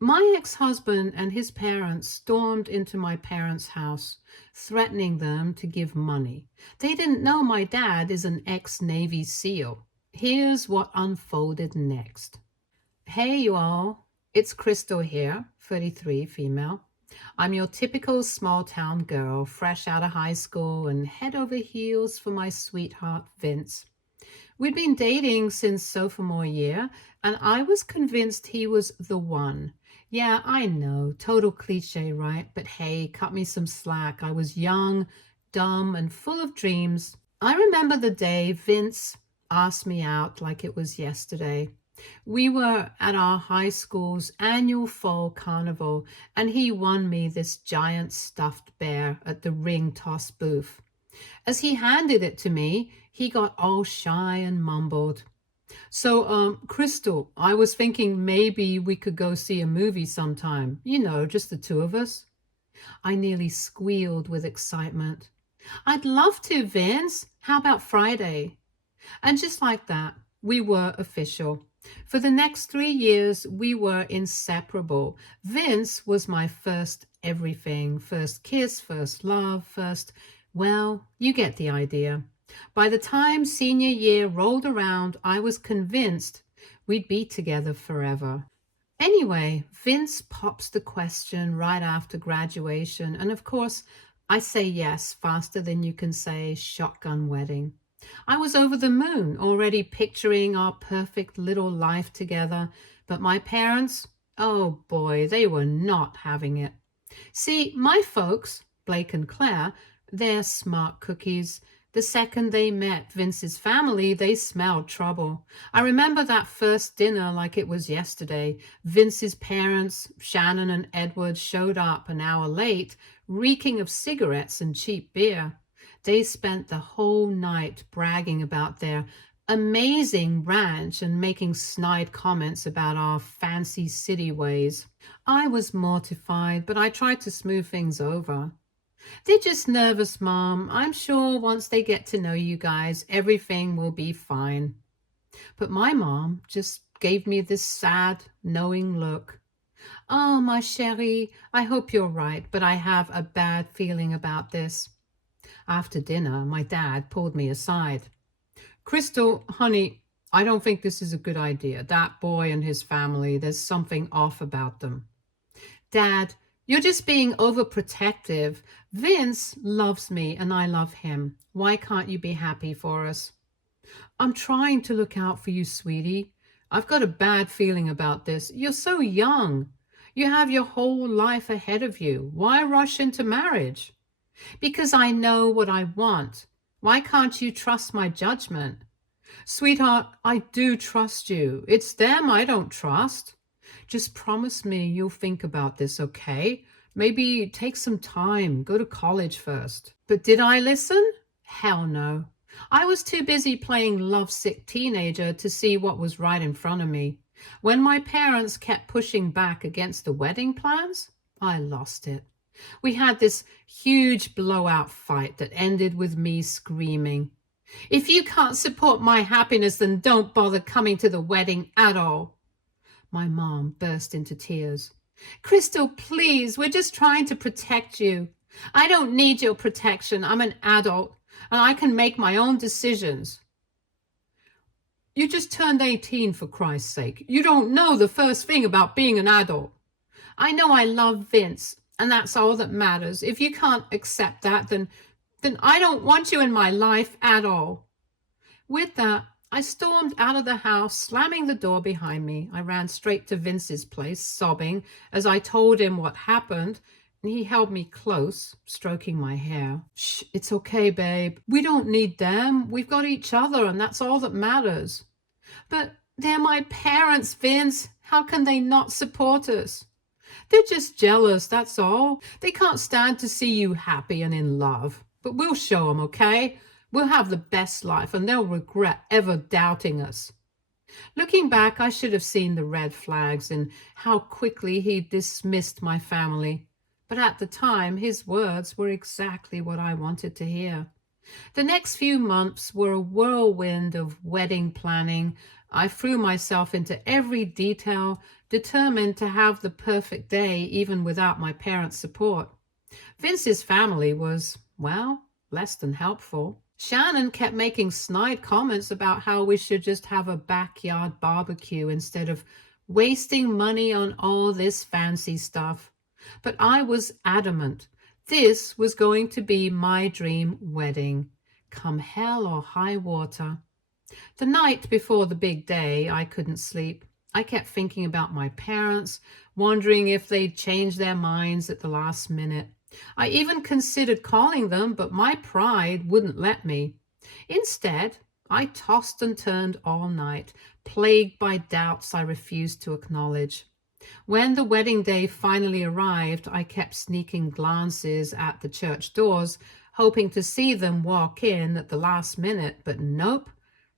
My ex-husband and his parents stormed into my parents' house, threatening them to give money. They didn't know my dad is an ex-Navy SEAL. Here's what unfolded next. Hey, you all. It's Krystle here, 33, female. I'm your typical small town girl, fresh out of high school and head over heels for my sweetheart, Vince. We'd been dating since sophomore year, and I was convinced he was the one. Yeah, I know, total cliche, right? But hey, cut me some slack. I was young, dumb, and full of dreams. I remember the day Vince asked me out like it was yesterday. We were at our high school's annual fall carnival, and he won me this giant stuffed bear at the ring toss booth. As he handed it to me, he got all shy and mumbled. So, Krystle, I was thinking maybe we could go see a movie sometime. Just the two of us. I nearly squealed with excitement. I'd love to, Vince. How about Friday? And just like that, we were official. For the next 3 years, we were inseparable. Vince was my first everything, first kiss, first love, first, well, you get the idea. By the time senior year rolled around, I was convinced we'd be together forever. Anyway, Vince pops the question right after graduation, and of course, I say yes faster than you can say shotgun wedding. I was over the moon, already picturing our perfect little life together, but my parents, oh boy, they were not having it. See, my folks, Blake and Claire, they're smart cookies. The second they met Vince's family, they smelled trouble. I remember that first dinner like it was yesterday. Vince's parents, Shannon and Edward, showed up an hour late, reeking of cigarettes and cheap beer. They spent the whole night bragging about their amazing ranch and making snide comments about our fancy city ways. I was mortified, but I tried to smooth things over. They're just nervous, Mom. I'm sure once they get to know you guys, everything will be fine. But my mom just gave me this sad, knowing look. Oh, my chérie, I hope you're right, but I have a bad feeling about this. After dinner, my dad pulled me aside. Krystle, honey, I don't think this is a good idea. That boy and his family, there's something off about them. Dad, you're just being overprotective. Vince loves me and I love him. Why can't you be happy for us? I'm trying to look out for you, sweetie. I've got a bad feeling about this. You're so young. You have your whole life ahead of you. Why rush into marriage? Because I know what I want. Why can't you trust my judgment? Sweetheart, I do trust you. It's them I don't trust. Just promise me you'll think about this, okay? Maybe take some time, go to college first. But did I listen? Hell no. I was too busy playing lovesick teenager to see what was right in front of me. When my parents kept pushing back against the wedding plans, I lost it. We had this huge blowout fight that ended with me screaming, "If you can't support my happiness, then don't bother coming to the wedding at all." My mom burst into tears. Krystle, please, we're just trying to protect you. I don't need your protection. I'm an adult and I can make my own decisions. You just turned 18, for Christ's sake. You don't know the first thing about being an adult. I know I love Vince, and that's all that matters. If you can't accept that, then I don't want you in my life at all. With that, I stormed out of the house, slamming the door behind me. I ran straight to Vince's place, sobbing as I told him what happened, and he held me close, stroking my hair. Shh, it's okay, babe. We don't need them. We've got each other, and that's all that matters. But they're my parents, Vince. How can they not support us? They're just jealous, that's all. They can't stand to see you happy and in love. But we'll show them, okay? We'll have the best life, and they'll regret ever doubting us. Looking back, I should have seen the red flags and how quickly he dismissed my family. But at the time, his words were exactly what I wanted to hear. The next few months were a whirlwind of wedding planning. I threw myself into every detail, determined to have the perfect day even without my parents' support. Vince's family was, well, less than helpful. Shannon kept making snide comments about how we should just have a backyard barbecue instead of wasting money on all this fancy stuff. But I was adamant. This was going to be my dream wedding, come hell or high water. The night before the big day, I couldn't sleep. I kept thinking about my parents, wondering if they'd change their minds at the last minute. I even considered calling them, but my pride wouldn't let me. Instead, I tossed and turned all night, plagued by doubts I refused to acknowledge. When the wedding day finally arrived, I kept sneaking glances at the church doors, hoping to see them walk in at the last minute, but nope,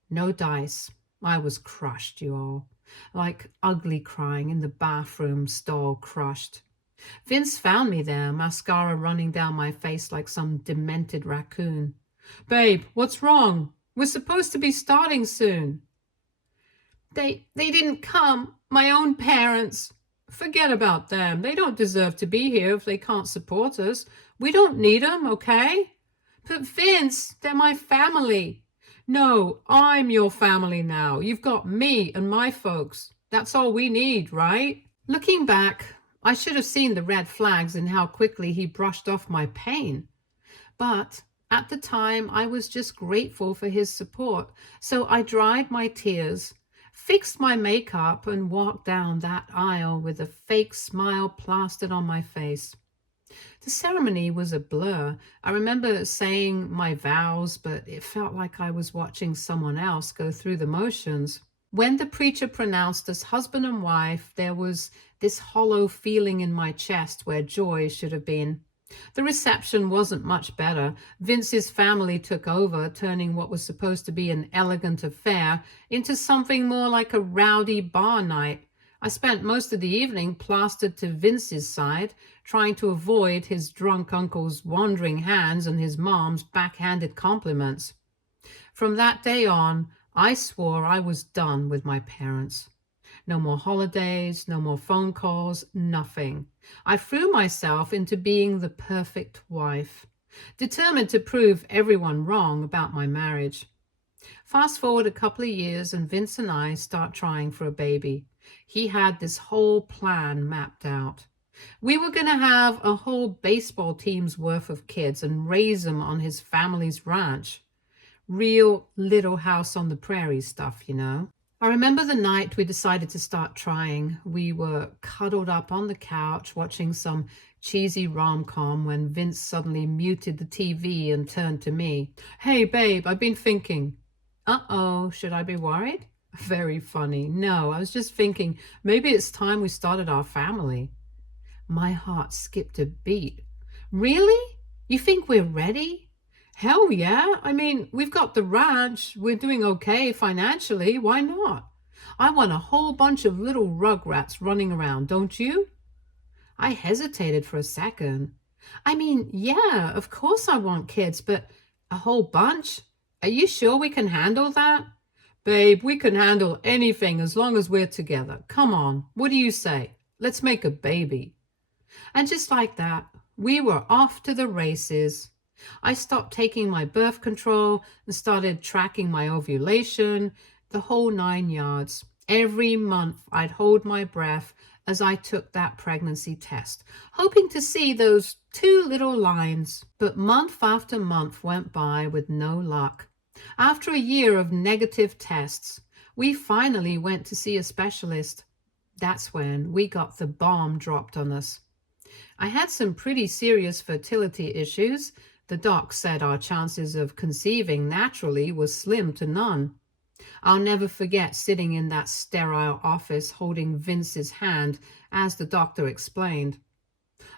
no dice. I was crushed, you all, like ugly crying in the bathroom stall crushed. Vince found me there, mascara running down my face like some demented raccoon. Babe, what's wrong? We're supposed to be starting soon. They didn't come, my own parents. Forget about them. They don't deserve to be here if they can't support us. We don't need them, okay? But Vince, they're my family. No, I'm your family now. You've got me and my folks. That's all we need, right? Looking back, I should have seen the red flags in how quickly he brushed off my pain. But at the time, I was just grateful for his support. So I dried my tears, fixed my makeup, and walked down that aisle with a fake smile plastered on my face. The ceremony was a blur. I remember saying my vows, but it felt like I was watching someone else go through the motions. When the preacher pronounced us husband and wife, there was this hollow feeling in my chest where joy should have been. The reception wasn't much better. Vince's family took over, turning what was supposed to be an elegant affair into something more like a rowdy bar night. I spent most of the evening plastered to Vince's side, trying to avoid his drunk uncle's wandering hands and his mom's backhanded compliments. From that day on, I swore I was done with my parents. No more holidays, no more phone calls, nothing. I threw myself into being the perfect wife, determined to prove everyone wrong about my marriage. Fast forward a couple of years and Vince and I start trying for a baby. He had this whole plan mapped out. We were going to have a whole baseball team's worth of kids and raise them on his family's ranch. Real Little House on the Prairie stuff, you know. I remember the night we decided to start trying. We were cuddled up on the couch watching some cheesy rom-com when Vince suddenly muted the TV and turned to me. Hey, babe, I've been thinking. Uh-oh, should I be worried? Very funny. No, I was just thinking maybe it's time we started our family. My heart skipped a beat. Really? You think we're ready? Hell yeah. I mean, we've got the ranch. We're doing okay financially. Why not? I want a whole bunch of little rugrats running around, don't you? I hesitated for a second. I mean, yeah, of course I want kids, but a whole bunch? Are you sure we can handle that? Babe, we can handle anything as long as we're together. Come on, what do you say? Let's make a baby. And just like that, we were off to the races. I stopped taking my birth control and started tracking my ovulation, the whole 9 yards. Every month I'd hold my breath as I took that pregnancy test, hoping to see those 2 little lines. But month after month went by with no luck. After a year of negative tests, we finally went to see a specialist. That's when we got the bomb dropped on us. I had some pretty serious fertility issues. The doc said our chances of conceiving naturally was slim to none. I'll never forget sitting in that sterile office holding Vince's hand as the doctor explained.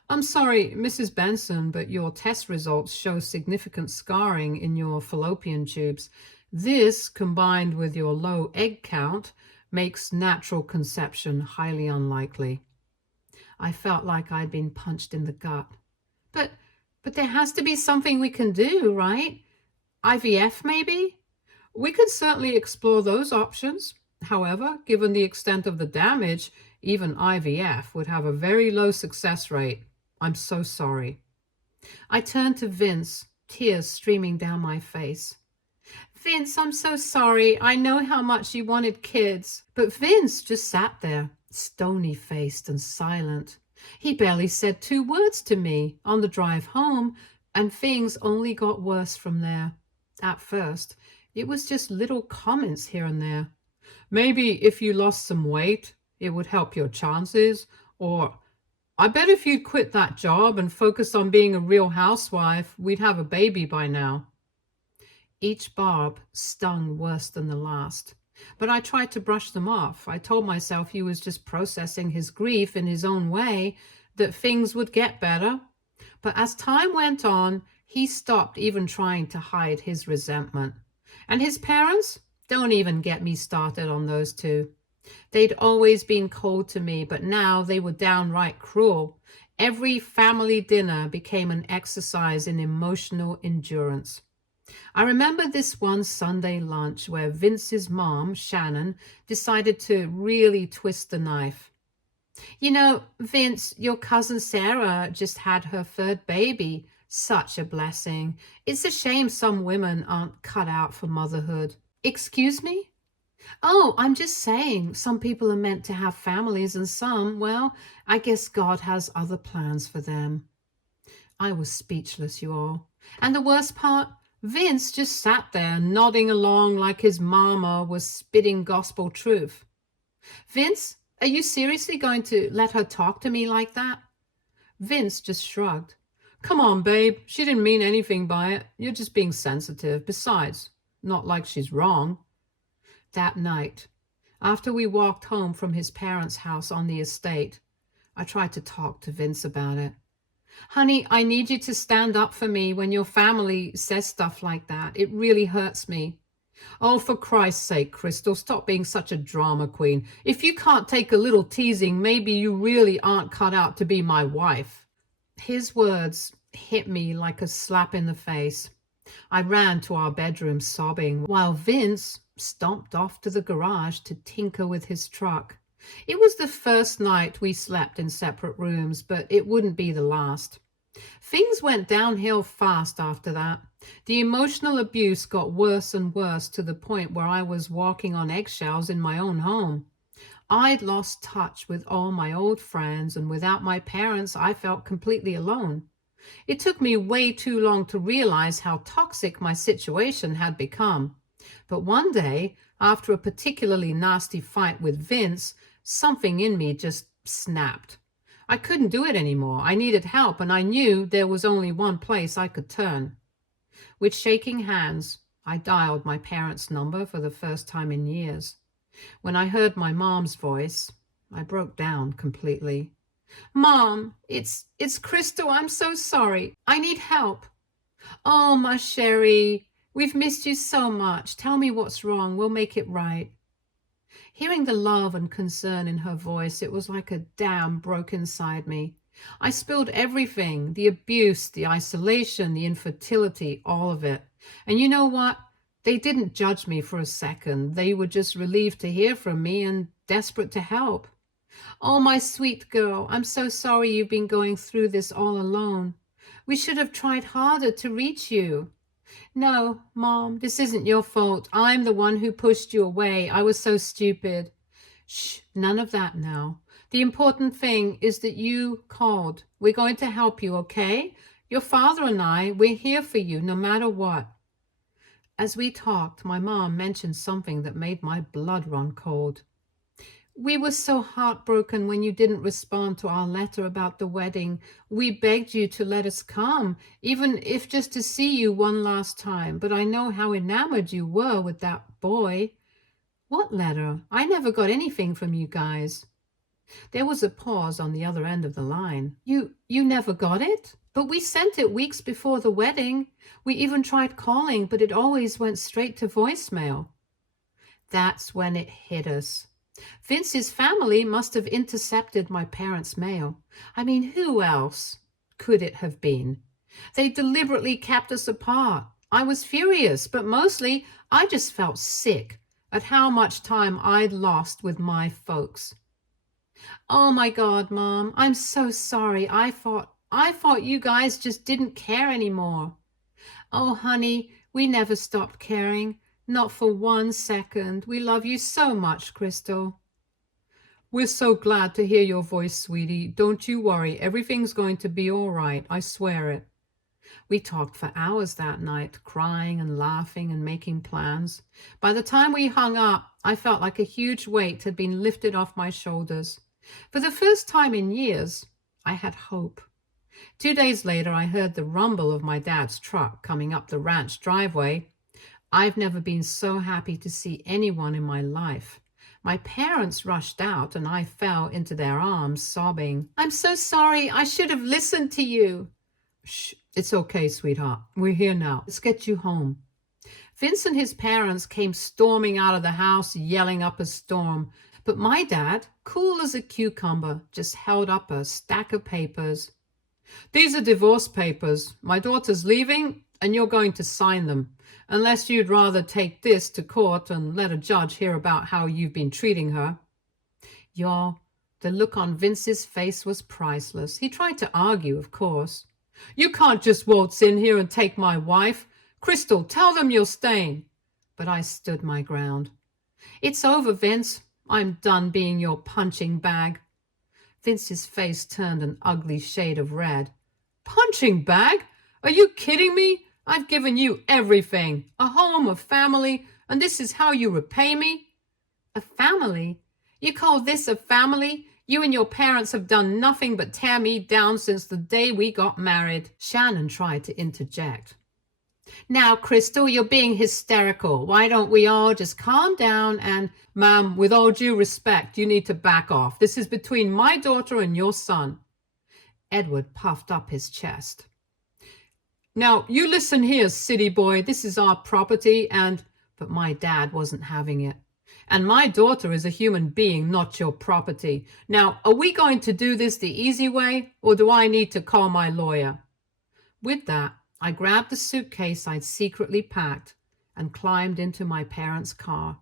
I'm sorry, Mrs. Benson, but your test results show significant scarring in your fallopian tubes. This, combined with your low egg count, makes natural conception highly unlikely. I felt like I'd been punched in the gut. But there has to be something we can do, right? IVF, maybe? We could certainly explore those options. However, given the extent of the damage, even IVF would have a very low success rate. I'm so sorry. I turned to Vince, tears streaming down my face. Vince, I'm so sorry. I know how much you wanted kids. But Vince just sat there, stony-faced and silent. He barely said 2 words to me on the drive home, and things only got worse from there. At first, it was just little comments here and there. Maybe if you lost some weight, it would help your chances. Or, I bet if you'd quit that job and focus on being a real housewife, we'd have a baby by now. Each barb stung worse than the last. But I tried to brush them off. I told myself he was just processing his grief in his own way, that things would get better. But as time went on, he stopped even trying to hide his resentment. And his parents? Don't even get me started on those two. They'd always been cold to me, but now they were downright cruel. Every family dinner became an exercise in emotional endurance. I remember this one Sunday lunch where Vince's mom, Shannon, decided to really twist the knife. You know, Vince, your cousin Sarah just had her third baby. Such a blessing. It's a shame some women aren't cut out for motherhood. Excuse me? Oh, I'm just saying, some people are meant to have families and some, well, I guess God has other plans for them. I was speechless, you all. And the worst part, Vince just sat there nodding along like his mama was spitting gospel truth. Vince, are you seriously going to let her talk to me like that? Vince just shrugged. Come on, babe. She didn't mean anything by it. You're just being sensitive. Besides, not like she's wrong. That night, after we walked home from his parents' house on the estate, I tried to talk to Vince about it. Honey, I need you to stand up for me when your family says stuff like that. It really hurts me. Oh, for Christ's sake, Krystle, stop being such a drama queen. If you can't take a little teasing, maybe you really aren't cut out to be my wife. His words hit me like a slap in the face. I ran to our bedroom sobbing, while Vince stomped off to the garage to tinker with his truck. It was the first night we slept in separate rooms, but it wouldn't be the last. Things went downhill fast after that. The emotional abuse got worse and worse to the point where I was walking on eggshells in my own home. I'd lost touch with all my old friends, and without my parents, I felt completely alone. It took me way too long to realize how toxic my situation had become. But one day, after a particularly nasty fight with Vince, something in me just snapped. I couldn't do it anymore. I needed help, and I knew there was only one place I could turn. With shaking hands, I dialed my parents' number for the first time in years. When I heard my mom's voice, I broke down completely. Mom, it's Krystle. I'm so sorry. I need help. Oh, my Sherry, we've missed you so much. Tell me what's wrong. We'll make it right. Hearing the love and concern in her voice, it was like a dam broke inside me. I spilled everything, the abuse, the isolation, the infertility, all of it. And you know what? They didn't judge me for a second. They were just relieved to hear from me and desperate to help. Oh, my sweet girl, I'm so sorry you've been going through this all alone. We should have tried harder to reach you. No, Mom, this isn't your fault. I'm the one who pushed you away. I was so stupid. Shh, none of that now. The important thing is that you called. We're going to help you, okay? Your father and I, we're here for you no matter what. As we talked, my mom mentioned something that made my blood run cold. We were so heartbroken when you didn't respond to our letter about the wedding. We begged you to let us come, even if just to see you one last time. But I know how enamored you were with that boy. What letter? I never got anything from you guys. There was a pause on the other end of the line. You never got it? But we sent it weeks before the wedding. We even tried calling, but it always went straight to voicemail. That's when it hit us. Vince's family must have intercepted my parents' mail. I mean, who else could it have been? They deliberately kept us apart. I was furious, but mostly I just felt sick. at how much time I'd lost with my folks. "Oh my God, Mom, I'm so sorry. I thought you guys just didn't care anymore." "Oh, honey, we never stopped caring. Not for 1 second. We love you so much, Krystle." "We're so glad to hear your voice, sweetie. Don't you worry. Everything's going to be all right. I swear it." We talked for hours that night, crying and laughing and making plans. By the time we hung up, I felt like a huge weight had been lifted off my shoulders. For the first time in years, I had hope. 2 days later, I heard the rumble of my dad's truck coming up the ranch driveway. I've never been so happy to see anyone in my life. My parents rushed out and I fell into their arms, sobbing, "I'm so sorry. I should have listened to you." "Shh, it's okay, sweetheart. We're here now. Let's get you home." Vince and his parents came storming out of the house, yelling up a storm. But my dad, cool as a cucumber, just held up a stack of papers. "These are divorce papers. My daughter's leaving, and you're going to sign them, unless you'd rather take this to court and let a judge hear about how you've been treating her." Y'all, the look on Vince's face was priceless. He tried to argue, of course. "You can't just waltz in here and take my wife. Krystle, tell them you're staying." But I stood my ground. "It's over, Vince. I'm done being your punching bag." Vince's face turned an ugly shade of red. "Punching bag? Are you kidding me? I've given you everything. A home, a family, and this is how you repay me?" "A family? You call this a family? You and your parents have done nothing but tear me down since the day we got married." Shannon tried to interject. "Now, Krystle, you're being hysterical. Why don't we all just calm down and—" "Ma'am, with all due respect, you need to back off. This is between my daughter and your son." Edward puffed up his chest. "Now, you listen here, city boy. This is our property and—" But my dad wasn't having it. "And my daughter is a human being, not your property. Now, are we going to do this the easy way, or do I need to call my lawyer?" With that, I grabbed the suitcase I'd secretly packed and climbed into my parents' car.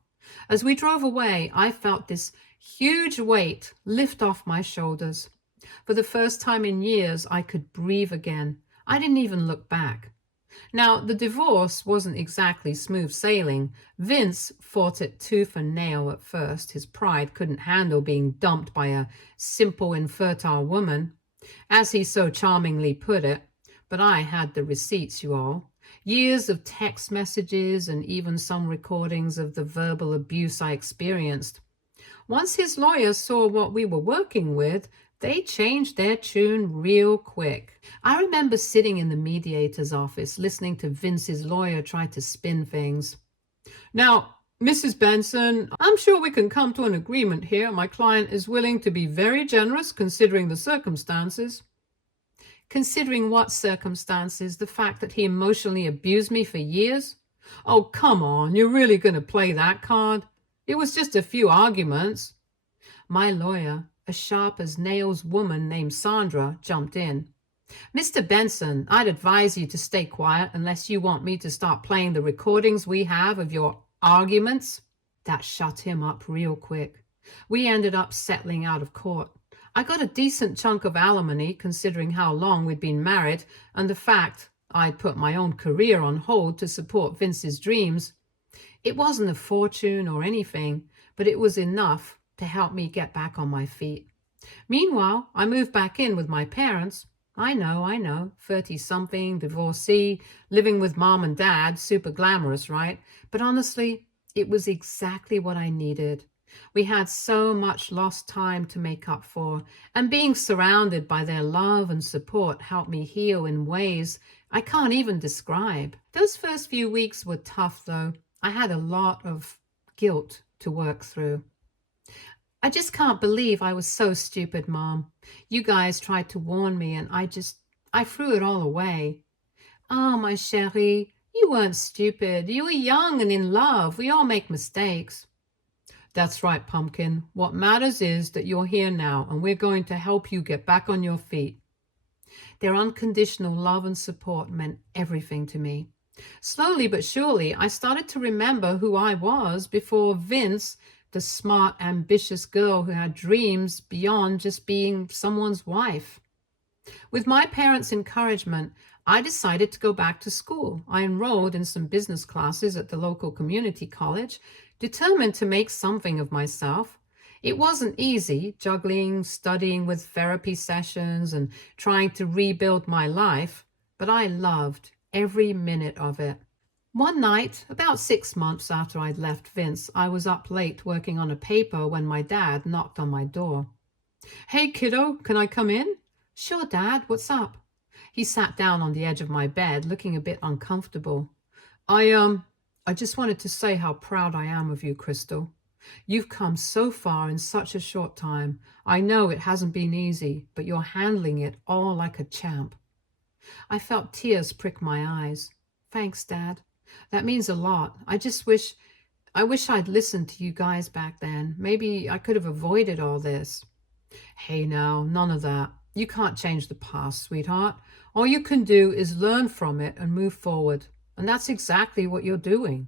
As we drove away, I felt this huge weight lift off my shoulders. For the first time in years, I could breathe again. I didn't even look back. Now, the divorce wasn't exactly smooth sailing. Vince fought it tooth and nail at first. His pride couldn't handle being dumped by a simple, infertile woman, as he so charmingly put it. But I had the receipts, you all. Years of text messages and even some recordings of the verbal abuse I experienced. Once his lawyers saw what we were working with, they changed their tune real quick. I remember sitting in the mediator's office listening to Vince's lawyer try to spin things. "Now, Mrs. Benson, I'm sure we can come to an agreement here. My client is willing to be very generous considering the circumstances." "Considering what circumstances? The fact that he emotionally abused me for years?" "Oh, come on. You're really going to play that card? It was just a few arguments." My lawyer, a sharp as nails woman named Sandra, jumped in. "Mr. Benson, I'd advise you to stay quiet unless you want me to start playing the recordings we have of your arguments." That shut him up real quick. We ended up settling out of court. I got a decent chunk of alimony considering how long we'd been married and the fact I'd put my own career on hold to support Vince's dreams. It wasn't a fortune or anything, but it was enough to help me get back on my feet. Meanwhile, I moved back in with my parents. I know, 30-something, divorcee, living with mom and dad, super glamorous, right? But honestly, it was exactly what I needed. We had so much lost time to make up for, and being surrounded by their love and support helped me heal in ways I can't even describe. Those first few weeks were tough, though. I had a lot of guilt to work through. "I just can't believe I was so stupid, Mom. You guys tried to warn me, and I threw it all away." "Oh, my chérie, you weren't stupid. You were young and in love. We all make mistakes." "That's right, Pumpkin. What matters is that you're here now, and we're going to help you get back on your feet." Their unconditional love and support meant everything to me. Slowly but surely, I started to remember who I was before Vince, the smart, ambitious girl who had dreams beyond just being someone's wife. With my parents' encouragement, I decided to go back to school. I enrolled in some business classes at the local community college, determined to make something of myself. It wasn't easy, juggling, studying with therapy sessions, and trying to rebuild my life, but I loved every minute of it. One night, about 6 months after I'd left Vince, I was up late working on a paper when my dad knocked on my door. "Hey, kiddo, can I come in?" "Sure, Dad, what's up?" He sat down on the edge of my bed, looking a bit uncomfortable. I just wanted to say how proud I am of you, Krystle. You've come so far in such a short time. I know it hasn't been easy, but you're handling it all like a champ." I felt tears prick my eyes. "Thanks, Dad. That means a lot. I wish I'd listened to you guys back then. Maybe I could have avoided all this." "Hey now, none of that. You can't change the past, sweetheart. All you can do is learn from it and move forward. And that's exactly what you're doing."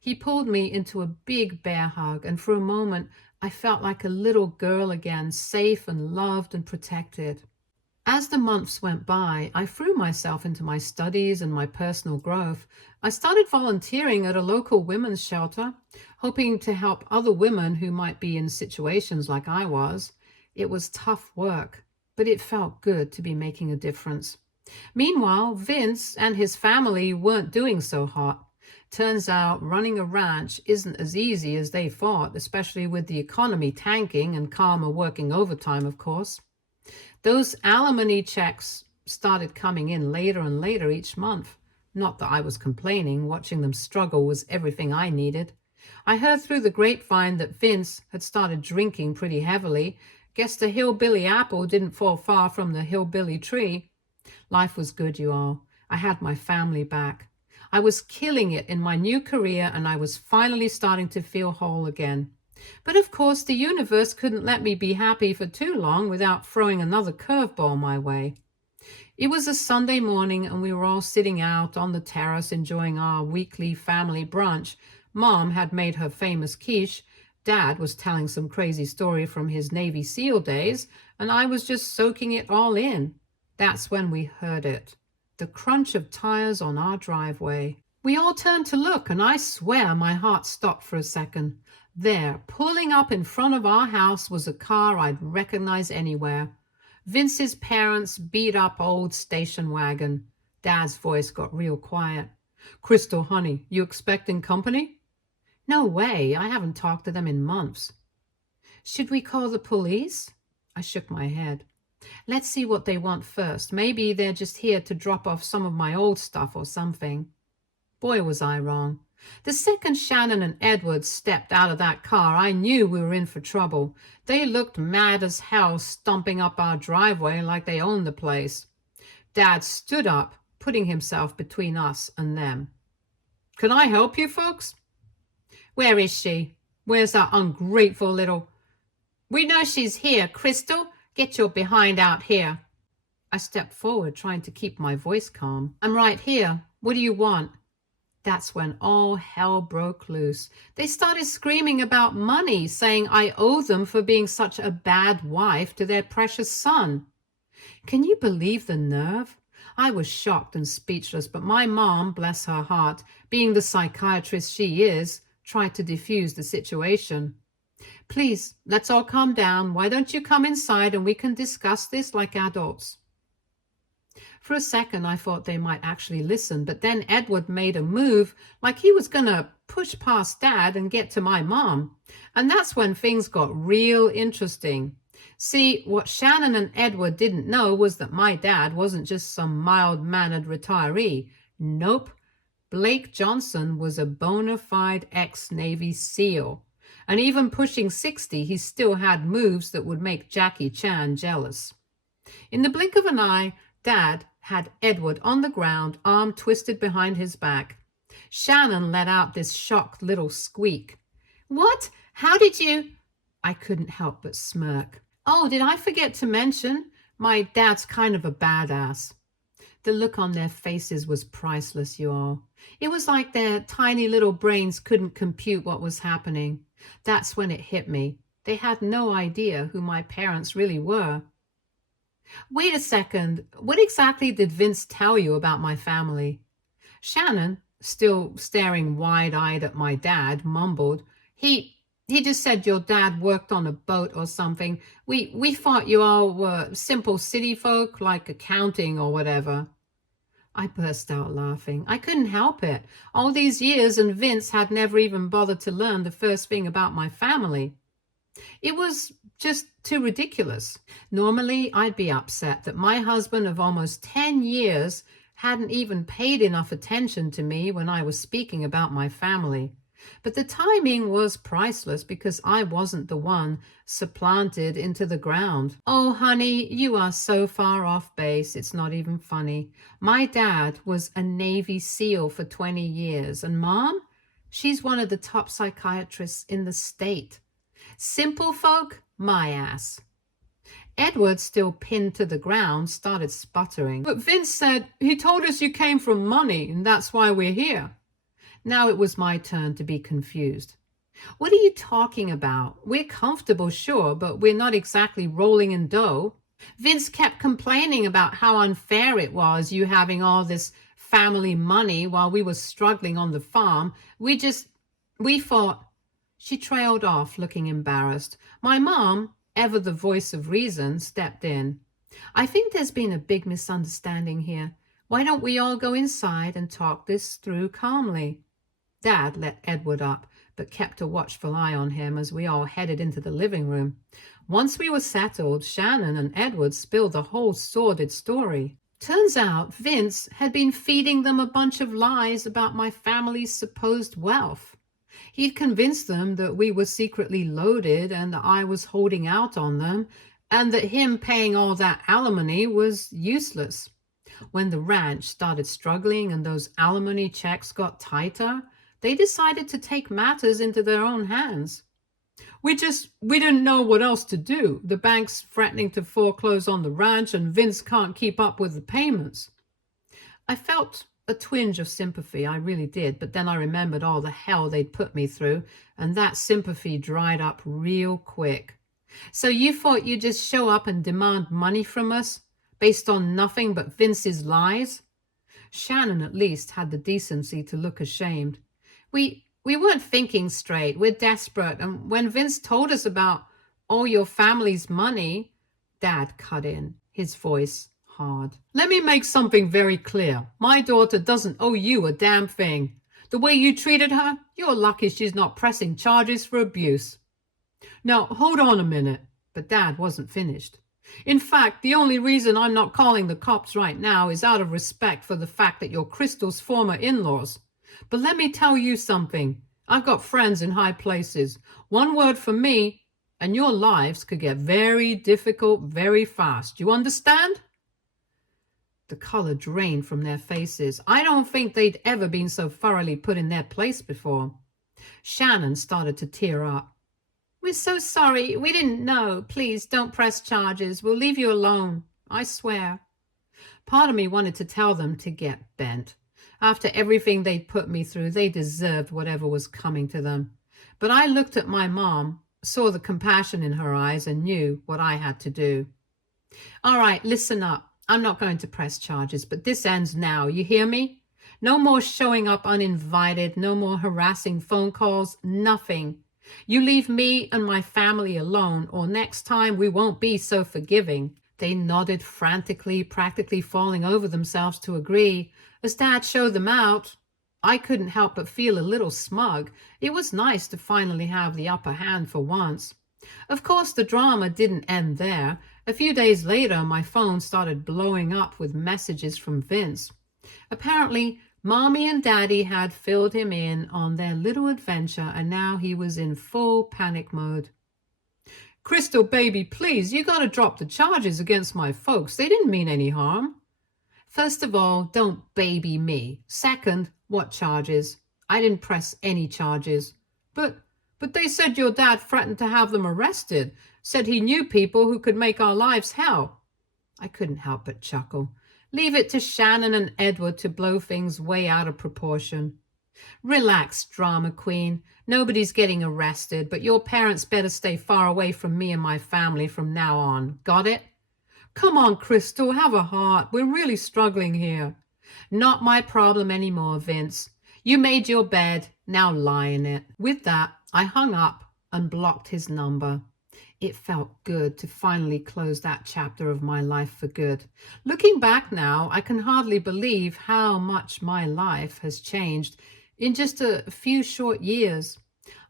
He pulled me into a big bear hug, and for a moment I felt like a little girl again, safe and loved and protected. As the months went by, I threw myself into my studies and my personal growth. I started volunteering at a local women's shelter, hoping to help other women who might be in situations like I was. It was tough work, but it felt good to be making a difference. Meanwhile, Vince and his family weren't doing so hot. Turns out running a ranch isn't as easy as they thought, especially with the economy tanking and Karma working overtime, of course. Those alimony checks started coming in later and later each month. Not that I was complaining, watching them struggle was everything I needed. I heard through the grapevine that Vince had started drinking pretty heavily. Guess the hillbilly apple didn't fall far from the hillbilly tree. Life was good, you all. I had my family back. I was killing it in my new career, and I was finally starting to feel whole again. But of course, the universe couldn't let me be happy for too long without throwing another curveball my way. It was a Sunday morning, and we were all sitting out on the terrace enjoying our weekly family brunch. Mom had made her famous quiche. Dad was telling some crazy story from his Navy SEAL days, and I was just soaking it all in. That's when we heard it. The crunch of tires on our driveway. We all turned to look, and I swear my heart stopped for a second. There, pulling up in front of our house, was a car I'd recognize anywhere. Vince's parents' beat-up old station wagon. Dad's voice got real quiet. "Krystle, honey, you expecting company?" "No way. I haven't talked to them in months." "Should we call the police?" I shook my head. "Let's see what they want first. Maybe they're just here to drop off some of my old stuff or something." Boy, was I wrong. The second Shannon and Edward stepped out of that car, I knew we were in for trouble. They looked mad as hell, stomping up our driveway like they owned the place. Dad stood up, putting himself between us and them. "Can I help you folks?" "Where is she? Where's that ungrateful little—" "We know she's here. Krystle, get your behind out here." I stepped forward, trying to keep my voice calm. "I'm right here. What do you want?" That's when all hell broke loose. They started screaming about money, saying I owe them for being such a bad wife to their precious son. Can you believe the nerve? I was shocked and speechless, but my mom, bless her heart, being the psychiatrist she is, tried to defuse the situation. "Please, let's all calm down. Why don't you come inside and we can discuss this like adults?" For a second, I thought they might actually listen, but then Edward made a move like he was going to push past Dad and get to my mom. And that's when things got real interesting. See, what Shannon and Edward didn't know was that my dad wasn't just some mild-mannered retiree. Nope. Blake Johnson was a bona fide ex-Navy SEAL. And even pushing 60, he still had moves that would make Jackie Chan jealous. In the blink of an eye, Dad had Edward on the ground, arm twisted behind his back. Shannon let out this shocked little squeak. "What? How did you—" I couldn't help but smirk. "Oh, did I forget to mention? My dad's kind of a badass." The look on their faces was priceless, you all. It was like their tiny little brains couldn't compute what was happening. That's when it hit me. They had no idea who my parents really were. Wait a second. What exactly did Vince tell you about my family? Shannon, still staring wide-eyed at my dad, mumbled, He just said your dad worked on a boat or something. We thought you all were simple city folk, like accounting or whatever." I burst out laughing. I couldn't help it. All these years, and Vince had never even bothered to learn the first thing about my family. It was just too ridiculous. Normally, I'd be upset that my husband of almost 10 years hadn't even paid enough attention to me when I was speaking about my family. But the timing was priceless because I wasn't the one supplanted into the ground. Oh, honey, you are so far off base, it's not even funny. My dad was a Navy SEAL for 20 years, and Mom, she's one of the top psychiatrists in the state. Simple folk, my ass. Edward, still pinned to the ground, started sputtering. "But Vince said he told us you came from money, and that's why we're here." Now it was my turn to be confused. "What are you talking about? We're comfortable, sure, but we're not exactly rolling in dough. Vince kept complaining about how unfair it was, you having all this family money while we were struggling on the farm. We thought..." She trailed off, looking embarrassed. My mom, ever the voice of reason, stepped in. "I think there's been a big misunderstanding here. Why don't we all go inside and talk this through calmly?" Dad let Edward up, but kept a watchful eye on him as we all headed into the living room. Once we were settled, Shannon and Edward spilled the whole sordid story. Turns out Vince had been feeding them a bunch of lies about my family's supposed wealth. He'd convinced them that we were secretly loaded and that I was holding out on them, and that him paying all that alimony was useless. When the ranch started struggling and those alimony checks got tighter, they decided to take matters into their own hands. We didn't know what else to do. The bank's threatening to foreclose on the ranch, and Vince can't keep up with the payments." I felt a twinge of sympathy, I really did, but then I remembered all the hell they'd put me through, and that sympathy dried up real quick. "So you thought you'd just show up and demand money from us, based on nothing but Vince's lies?" Shannon at least had the decency to look ashamed. We weren't thinking straight. We're desperate. And when Vince told us about all your family's money..." Dad cut in, his voice hard. "Let me make something very clear. My daughter doesn't owe you a damn thing. The way you treated her, you're lucky she's not pressing charges for abuse." "Now, hold on a minute." But Dad wasn't finished. "In fact, the only reason I'm not calling the cops right now is out of respect for the fact that you're Krystle's former in-laws. But let me tell you something. I've got friends in high places. One word from me, and your lives could get very difficult very fast. You understand?" The color drained from their faces. I don't think they'd ever been so thoroughly put in their place before. Shannon started to tear up. "We're so sorry. We didn't know. Please don't press charges. We'll leave you alone. I swear." Part of me wanted to tell them to get bent. After everything they'd put me through, they deserved whatever was coming to them. But I looked at my mom, saw the compassion in her eyes, and knew what I had to do. "All right, listen up. I'm not going to press charges, but this ends now. You hear me? No more showing up uninvited, no more harassing phone calls, nothing. You leave me and my family alone, or next time we won't be so forgiving." They nodded frantically, practically falling over themselves to agree. As Dad showed them out, I couldn't help but feel a little smug. It was nice to finally have the upper hand for once. Of course, the drama didn't end there. A few days later, my phone started blowing up with messages from Vince. Apparently, Mommy and Daddy had filled him in on their little adventure, and now he was in full panic mode. "Krystle, baby, please, you gotta drop the charges against my folks. They didn't mean any harm." "First of all, don't baby me. Second, what charges? I didn't press any charges." But they said your dad threatened to have them arrested. Said he knew people who could make our lives hell." I couldn't help but chuckle. Leave it to Shannon and Edward to blow things way out of proportion. Relax, drama queen. Nobody's getting arrested, but your parents better stay far away from me and my family from now on. Got it? Come on, Krystle, have a heart. We're really struggling here. Not my problem anymore, Vince. You made your bed, now lie in it. With that, I hung up and blocked his number. It felt good to finally close that chapter of my life for good. Looking back now, I can hardly believe how much my life has changed in just a few short years.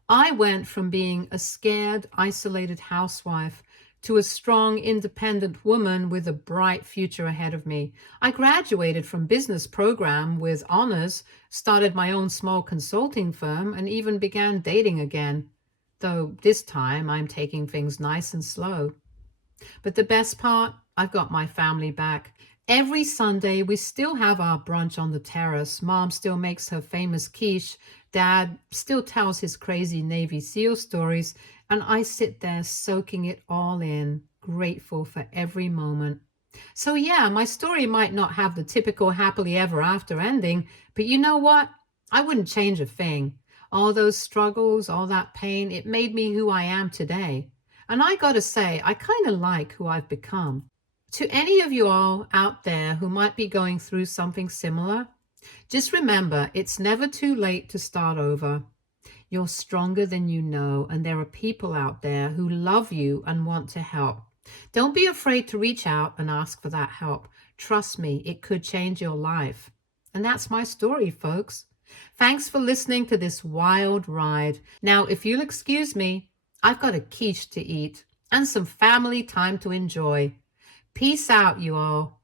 I went from being a scared, isolated housewife to a strong, independent woman with a bright future ahead of me. I graduated from business program with honors, started my own small consulting firm, and even began dating again. Though this time I'm taking things nice and slow. But the best part, I've got my family back. Every Sunday, we still have our brunch on the terrace. Mom still makes her famous quiche. Dad still tells his crazy Navy SEAL stories. And I sit there soaking it all in, grateful for every moment. So yeah, my story might not have the typical happily ever after ending, but you know what? I wouldn't change a thing. All those struggles, all that pain, it made me who I am today. And I gotta say, I kind of like who I've become. To any of you all out there who might be going through something similar, just remember it's never too late to start over. You're stronger than you know, and there are people out there who love you and want to help. Don't be afraid to reach out and ask for that help. Trust me, it could change your life. And that's my story, folks. Thanks for listening to this wild ride. Now, if you'll excuse me, I've got a quiche to eat and some family time to enjoy. Peace out, you all.